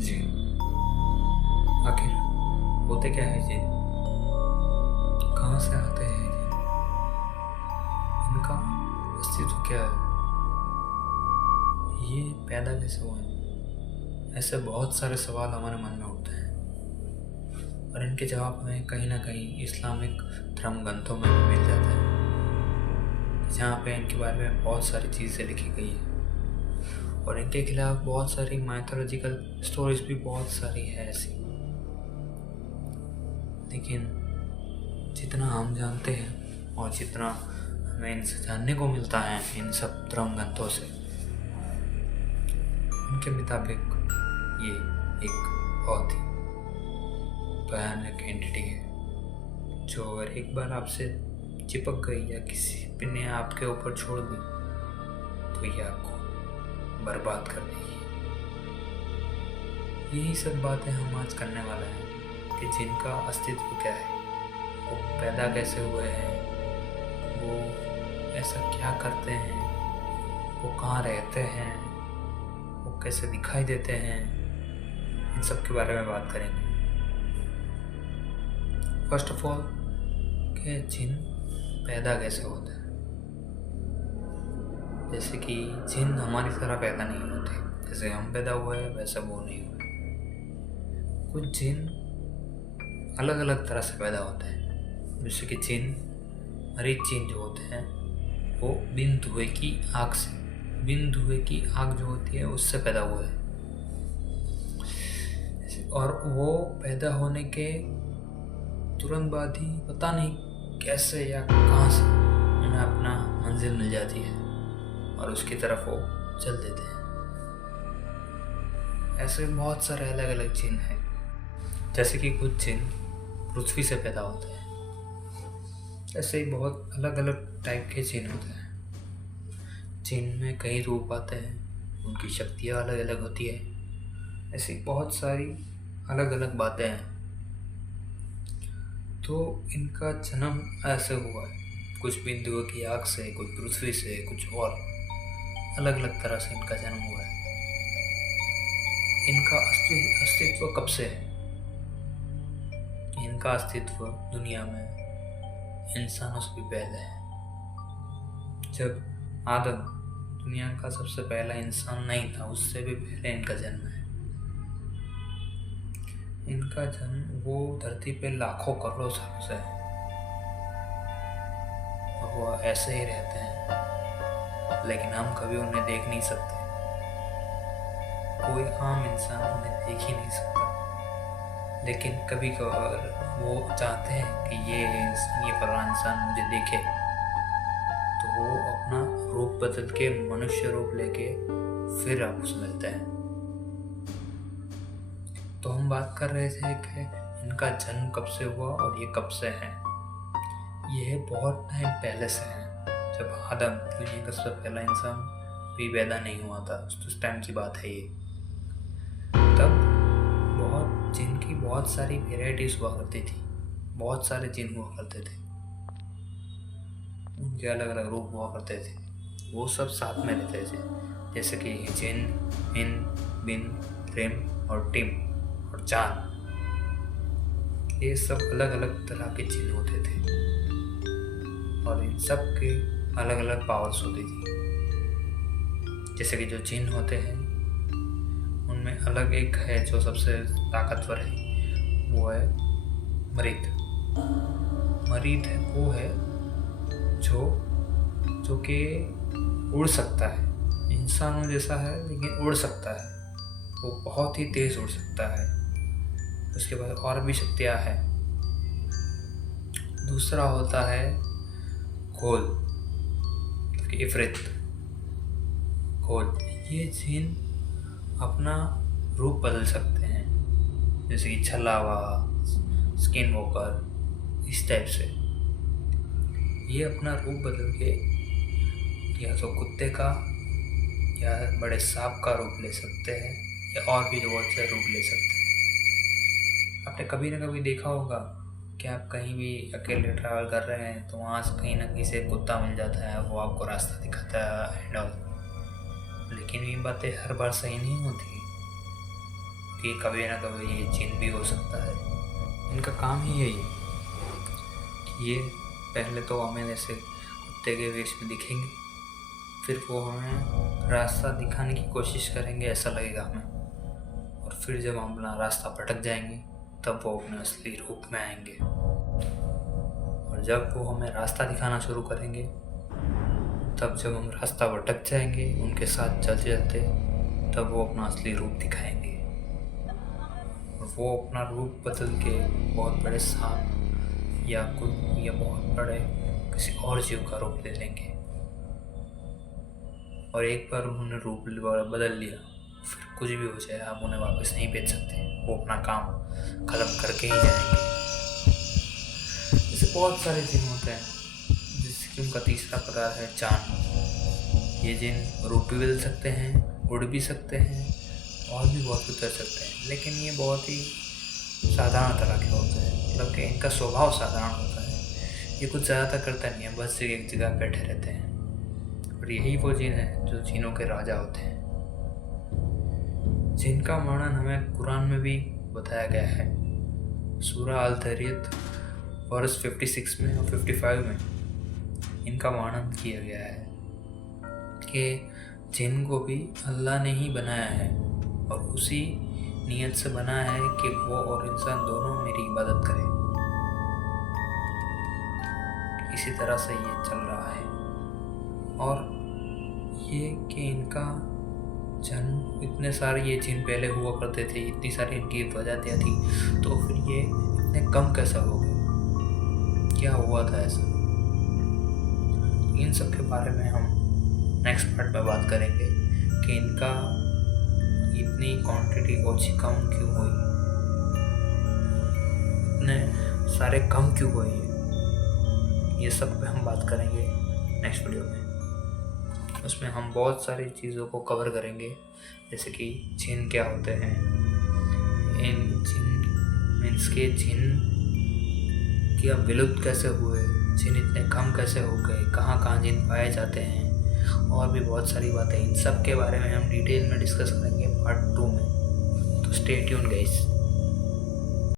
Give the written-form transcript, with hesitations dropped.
जी। आखिर होते क्या है जिन? कहाँ से आते हैं जिन? इनका अस्तित्व क्या है? ये पैदा कैसे हुए? ऐसे बहुत सारे सवाल हमारे मन में उठते हैं और इनके जवाब हमें कहीं ना कहीं इस्लामिक धर्म ग्रंथों में भी मिल जाते हैं, जहाँ पे इनके बारे में बहुत सारी चीज़ें लिखी गई है और इनके खिलाफ बहुत सारी माइथोलॉजिकल स्टोरीज भी बहुत सारी है ऐसी। लेकिन जितना हम जानते हैं और जितना हमें इनसे जानने को मिलता है इन सब धर्म ग्रंथों से, उनके मुताबिक ये एक बहुत ही भयानक एंटिटी है जो अगर एक बार आपसे चिपक गई या किसी ने आपके ऊपर छोड़ दी तो ये आपको बर्बाद कर देगी। यही सब बातें हम आज करने वाले हैं कि जिनका अस्तित्व क्या है, वो पैदा कैसे हुए हैं, वो ऐसा क्या करते हैं, वो कहाँ रहते हैं, वो कैसे दिखाई देते हैं, इन सब के बारे में बात करेंगे। फर्स्ट ऑफ ऑल कि जिन पैदा कैसे होते हैं। जैसे कि जिन हमारी तरह पैदा नहीं होते, जैसे हम पैदा हुए हैं वैसे वो नहीं हुए। कुछ जिन अलग अलग तरह से पैदा होते हैं, जैसे कि जिन मरीज जिन जो होते हैं वो बिन धुएं की आग से, बिन धुएं की आग जो होती है उससे पैदा हुए हैं। और वो पैदा होने के तुरंत बाद ही पता नहीं कैसे या कहाँ से उन्हें अपना मंजिल मिल जाती है और उसकी तरफ वो चल देते हैं। ऐसे बहुत सारे अलग अलग जिन हैं, जैसे कि कुछ जिन पृथ्वी से पैदा होते हैं। ऐसे ही बहुत अलग अलग टाइप के जिन होते हैं। जिन में कई रूप आते हैं, उनकी शक्तियाँ अलग अलग होती है। ऐसी बहुत सारी अलग अलग बातें हैं। तो इनका जन्म ऐसे हुआ है, कुछ बिंदुओं की आग से, कुछ पृथ्वी से, कुछ और अलग अलग तरह से इनका जन्म हुआ है। इनका अस्तित्व कब से है? इनका अस्तित्व दुनिया में इंसानों से भी पहले है। जब आदम दुनिया का सबसे पहला इंसान नहीं था, उससे भी पहले इनका जन्म है। इनका जन्म वो धरती पे लाखों करोड़ों सालों से है और वो ऐसे ही रहते हैं, लेकिन हम कभी उन्हें देख नहीं सकते। कोई आम इंसान उन्हें देख ही नहीं सकता। लेकिन कभी कभार वो चाहते हैं कि ये फलाना इंसान मुझे देखे, तो वो अपना रूप बदल के मनुष्य रूप लेके फिर आपस में मिलते हैं। तो हम बात कर रहे थे कि इनका जन्म कब से हुआ और ये कब से है। यह बहुत टाइम पहले से है। जब आदम दुनिया का सबसे पहला इंसान भी पैदा नहीं हुआ था, उस टाइम की बात है ये। तब बहुत जिन की बहुत सारी वेराइटीज हुआ करती थी, बहुत सारे जिन हुआ करते थे, उनके अलग अलग रूप हुआ करते थे। वो सब साथ में रहते थे, जैसे कि जिन, इन, बिन, प्रेम और टिम और चांद। ये सब अलग अलग तरह के जिन होते थे और इन सब के अलग अलग पावर्स होती थी। जैसे कि जो जिन होते हैं उनमें अलग एक है जो सबसे ताकतवर है, वो है मरीद। मरीद है वो है जो कि उड़ सकता है, इंसानों जैसा है लेकिन उड़ सकता है। वो बहुत ही तेज उड़ सकता है। उसके बाद और भी शक्तियाँ हैं। दूसरा होता है खोल, इफरित खोल। ये जिन अपना रूप बदल सकते हैं, जैसे कि छलावा, स्किन वॉकर, इस टाइप से। ये अपना रूप बदल के या तो कुत्ते का या बड़े सांप का रूप ले सकते हैं या और भी बहुत से रूप ले सकते हैं। आपने कभी ना कभी देखा होगा कि आप कहीं भी अकेले ट्रैवल कर रहे हैं तो वहाँ से कहीं ना कहीं से कुत्ता मिल जाता है, वो आपको रास्ता दिखाता है एंड ऑल। लेकिन ये बातें हर बार सही नहीं होती, कि कभी ना कभी ये जिन भी हो सकता है। इनका काम ही यही है कि ये पहले तो हमें ऐसे कुत्ते के वेश में दिखेंगे, फिर वो हमें रास्ता दिखाने की कोशिश करेंगे, ऐसा लगेगा हमें, और फिर जब हम अपना रास्ता भटक जाएंगे तब वो अपने असली रूप में आएंगे। और जब वो हमें रास्ता दिखाना शुरू करेंगे, तब जब हम रास्ता भटक जाएंगे उनके साथ चलते चलते, तब वो अपना असली रूप दिखाएंगे। और वो अपना रूप बदल के बहुत बड़े सांप या बहुत बड़े किसी और जीव का रूप ले लेंगे। और एक बार उन्होंने रूप बदल लिया, फिर कुछ भी हो जाए आप उन्हें वापस नहीं भेज सकते, वो अपना काम खत्म करके ही जाएंगे। जैसे बहुत सारे जिन होते हैं, जिसकी उनका तीसरा प्रकार है चान। ये जिन रूप भी बदल सकते हैं, उड़ भी सकते हैं और भी बहुत कुछ कर सकते हैं, लेकिन ये बहुत ही साधारण तरह के होते हैं। मतलब कि इनका स्वभाव साधारण होता है, ये कुछ ज़्यादा करता नहीं है, बस एक जगह बैठे रहते हैं। और यही वो जिन है जो जिनों के राजा होते हैं। जिनका वर्णन हमें कुरान में भी बताया गया है। सूरह अल-दरियत वर्स 56 में और 55 में इनका वर्णन किया गया है कि जिन को भी अल्लाह ने ही बनाया है और उसी नीयत से बनाया है कि वो और इंसान दोनों मेरी इबादत करें। इसी तरह से ये चल रहा है। और ये कि इनका जन्म, इतने सारे ये जिन पहले हुआ करते थे, इतनी सारी इनकी प्रजातियाँ थी, तो फिर ये इतने कम कैसे हो गए, क्या हुआ था ऐसा? इन सब के बारे में हम नेक्स्ट पार्ट में बात करेंगे कि इनका इतनी क्वांटिटी ओછી कम क्यों हुई, इतने सारे कम क्यों हुए, ये सब पे हम बात करेंगे नेक्स्ट वीडियो में। उसमें हम बहुत सारी चीज़ों को कवर करेंगे, जैसे कि जिन क्या होते हैं, इन जिन मीन्स के जिन क्या विलुप्त कैसे हुए, जिन इतने कम कैसे हो गए, कहाँ जिन पाए जाते हैं, और भी बहुत सारी बातें, इन सब के बारे में हम डिटेल में डिस्कस करेंगे पार्ट 2 में। तो स्टे ट्यून गाइस।